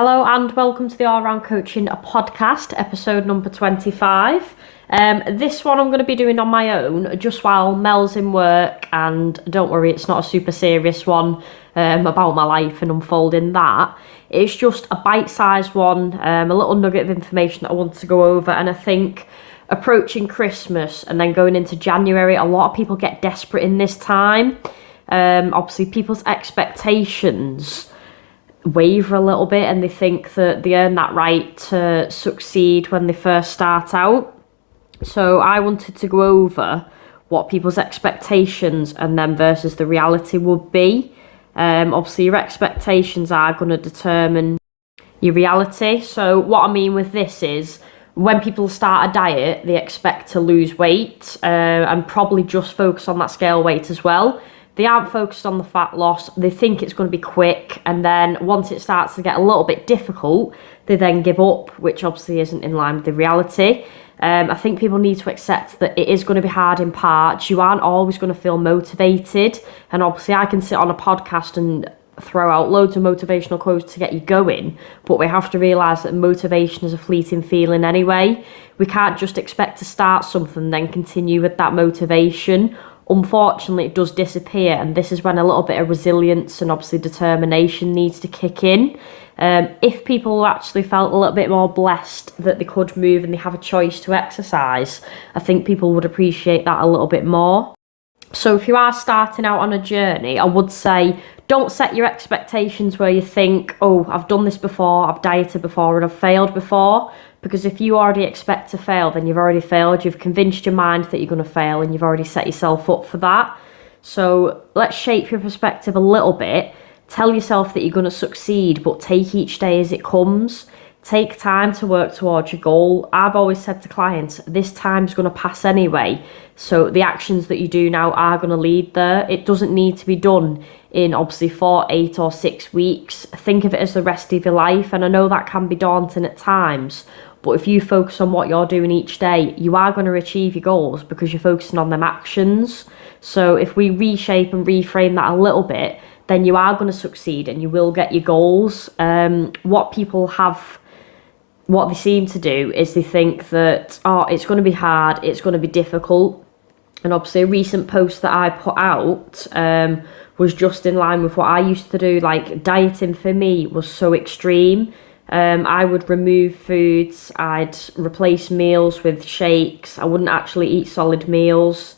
Hello and welcome to the All Round Coaching podcast, episode number 25. This one I'm going to be doing on my own, just while Mel's in work, and don't worry, it's not a super serious one about my life and unfolding that. It's just a bite-sized one, a little nugget of information that I wanted to go over, and I think approaching Christmas and then going into January, a lot of people get desperate in this time. Obviously, people's expectations waver a little bit and they think that they earn that right to succeed when they first start out. So I wanted to go over what people's expectations and then versus the reality would be. Obviously your expectations are going to determine your reality. So what I mean with this is when people start a diet, they expect to lose weight and probably just focus on that scale weight as well. They aren't focused on the fat loss. They think it's going to be quick. And then once it starts to get a little bit difficult, they then give up, which obviously isn't in line with the reality. I think people need to accept that it is going to be hard in parts. You aren't always going to feel motivated. And obviously I can sit on a podcast and throw out loads of motivational quotes to get you going. But we have to realise that motivation is a fleeting feeling anyway. We can't just expect to start something and then continue with that motivation. Unfortunately, it does disappear, and this is when a little bit of resilience and obviously determination needs to kick in. If people actually felt a little bit more blessed that they could move and they have a choice to exercise, I think people would appreciate that a little bit more. So if you are starting out on a journey, I would say don't set your expectations where you think, oh, I've done this before, I've dieted before and I've failed before. Because if you already expect to fail, then you've already failed. You've convinced your mind that you're going to fail and you've already set yourself up for that. So let's shape your perspective a little bit. Tell yourself that you're going to succeed, but take each day as it comes. Take time to work towards your goal. I've always said to clients, this time's going to pass anyway. So the actions that you do now are going to lead there. It doesn't need to be done in obviously 4, 8 or 6 weeks. Think of it as the rest of your life. And I know that can be daunting at times. But if you focus on what you're doing each day, you are going to achieve your goals because you're focusing on them actions. So if we reshape and reframe that a little bit, then you are going to succeed and you will get your goals. What they seem to do is they think that, oh, it's going to be hard, it's going to be difficult. And obviously a recent post that I put out was just in line with what I used to do. Like dieting for me was so extreme. I would remove foods, I'd replace meals with shakes, I wouldn't actually eat solid meals,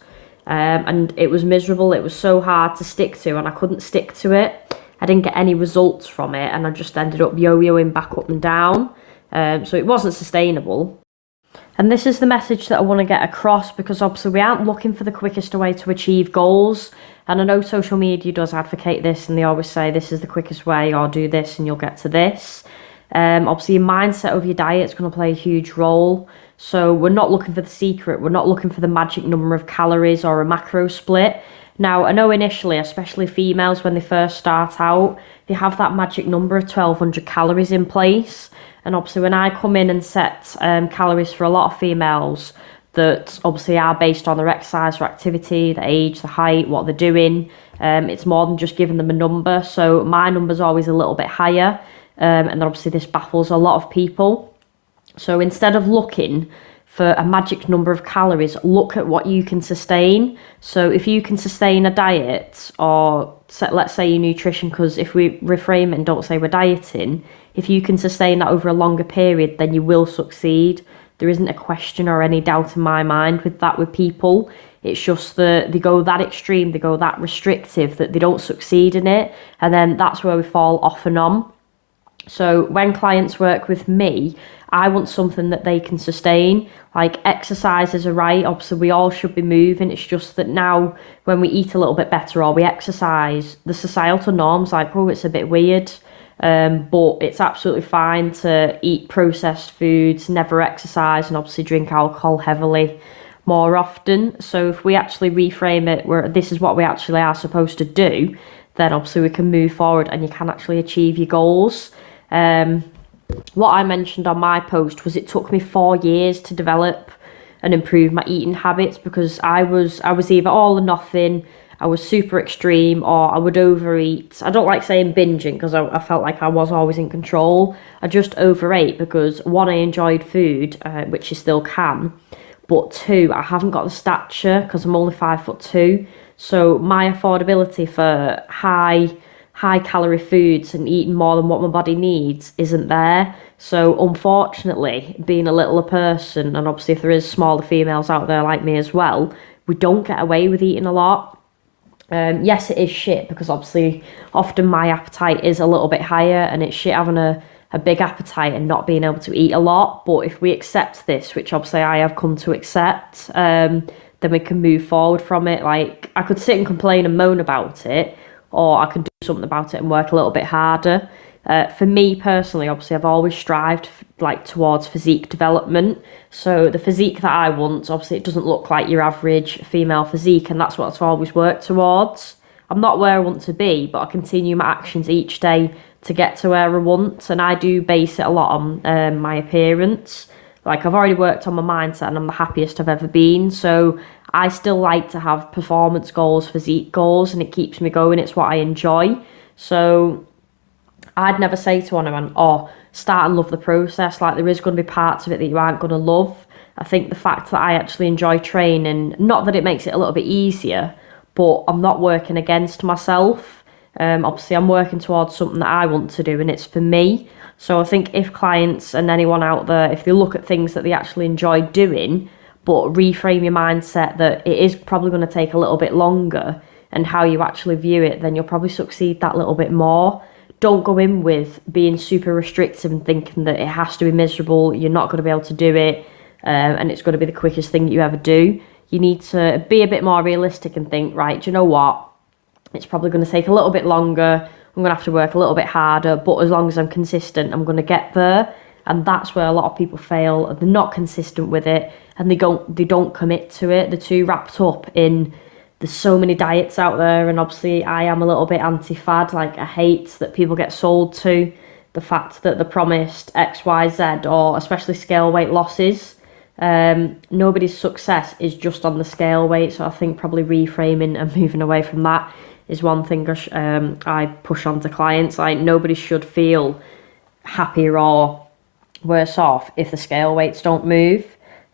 and it was miserable. It was so hard to stick to and I couldn't stick to it. I didn't get any results from it and I just ended up yo-yoing back up and down, so it wasn't sustainable. And this is the message that I want to get across, because obviously we aren't looking for the quickest way to achieve goals. And I know social media does advocate this and they always say this is the quickest way, or do this and you'll get to this. Obviously your mindset of your diet is going to play a huge role. So we're not looking for the secret. We're not looking for the magic number of calories or a macro split. Now, I know initially, especially females, when they first start out, they have that magic number of 1,200 calories in place. And obviously when I come in and set calories for a lot of females that obviously are based on their exercise or activity, the age, the height, what they're doing, it's more than just giving them a number. So my number's always a little bit higher. And then obviously this baffles a lot of people. So instead of looking for a magic number of calories, look at what you can sustain. So if you can sustain a diet, or let's say your nutrition, because if we reframe it and don't say we're dieting, if you can sustain that over a longer period, then you will succeed. There isn't a question or any doubt in my mind with people. It's just that they go that extreme, they go that restrictive that they don't succeed in it. And then that's where we fall off and on. So when clients work with me, I want something that they can sustain. Like exercises are right. Obviously, we all should be moving. It's just that now when we eat a little bit better or we exercise, the societal norms like, oh, it's a bit weird. But it's absolutely fine to eat processed foods, never exercise, and obviously drink alcohol heavily more often. So if we actually reframe it where this is what we actually are supposed to do, then obviously we can move forward and you can actually achieve your goals. What I mentioned on my post was it took me 4 years to develop and improve my eating habits, because I was either all or nothing. I was super extreme or I would overeat. I don't like saying binging because I felt like I was always in control. I just overate because one, I enjoyed food, which you still can, but two, I haven't got the stature because I'm only 5'2". So my affordability for high calorie foods and eating more than what my body needs isn't there. So unfortunately, being a littler person, and obviously if there is smaller females out there like me as well, we don't get away with eating a lot. Yes, it is shit because obviously often my appetite is a little bit higher and it's shit having a big appetite and not being able to eat a lot. But if we accept this, which obviously I have come to accept, then we can move forward from it. Like, I could sit and complain and moan about it, or I could do something about it and work a little bit harder. For me personally, obviously, I've always strived like towards physique development. So the physique that I want, obviously, it doesn't look like your average female physique, and that's what I've always worked towards. I'm not where I want to be, but I continue my actions each day to get to where I want, and I do base it a lot on my appearance. Like, I've already worked on my mindset, and I'm the happiest I've ever been. So I still like to have performance goals, physique goals, and it keeps me going. It's what I enjoy. So I'd never say to anyone, oh, start and love the process. Like, there is going to be parts of it that you aren't going to love. I think the fact that I actually enjoy training, not that it makes it a little bit easier, but I'm not working against myself. Obviously, I'm working towards something that I want to do, and it's for me. So I think if clients and anyone out there, if they look at things that they actually enjoy doing, but reframe your mindset that it is probably going to take a little bit longer and how you actually view it, then you'll probably succeed that little bit more. Don't go in with being super restrictive and thinking that it has to be miserable, you're not going to be able to do it, and it's going to be the quickest thing that you ever do. You need to be a bit more realistic and think, right, do you know what? It's probably going to take a little bit longer. I'm going to have to work a little bit harder, but as long as I'm consistent, I'm going to get there. And that's where a lot of people fail. They're not consistent with it, and they don't commit to it. They're too wrapped up in, there's so many diets out there, and obviously I am a little bit anti-fad. Like, I hate that people get sold to the fact that they're promised X, Y, Z, or especially scale weight losses. Nobody's success is just on the scale weight, so I think probably reframing and moving away from that is one thing I push on to clients. Like, nobody should feel happier or worse off if the scale weights don't move.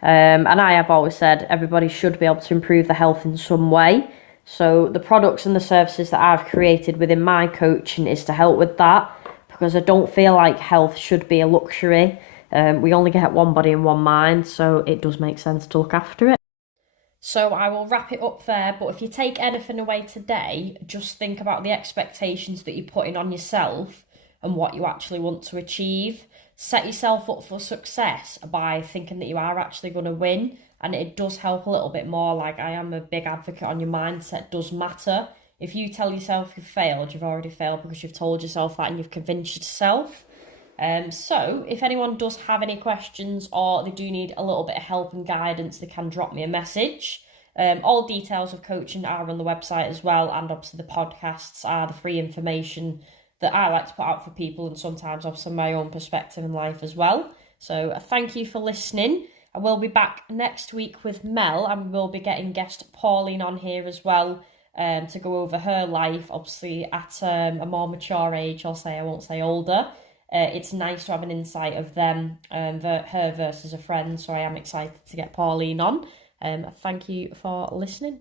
And I have always said everybody should be able to improve their health in some way. So the products and the services that I've created within my coaching is to help with that, because I don't feel like health should be a luxury. We only get one body and one mind, so it does make sense to look after it. So I will wrap it up there, but if you take anything away today, just think about the expectations that you're putting on yourself and what you actually want to achieve. Set yourself up for success by thinking that you are actually going to win, and it does help a little bit more. Like, I am a big advocate on your mindset does matter. If you tell yourself you've failed, you've already failed because you've told yourself that and you've convinced yourself. So if anyone does have any questions or they do need a little bit of help and guidance, they can drop me a message. All details of coaching are on the website as well, and obviously the podcasts are the free information that I like to put out for people, and sometimes obviously my own perspective in life as well. So thank you for listening. I will be back next week with Mel, and we'll be getting guest Pauline on here as well, to go over her life, obviously at a more mature age, I won't say older. It's nice to have an insight of them, her versus a friend, so I am excited to get Pauline on. Thank you for listening.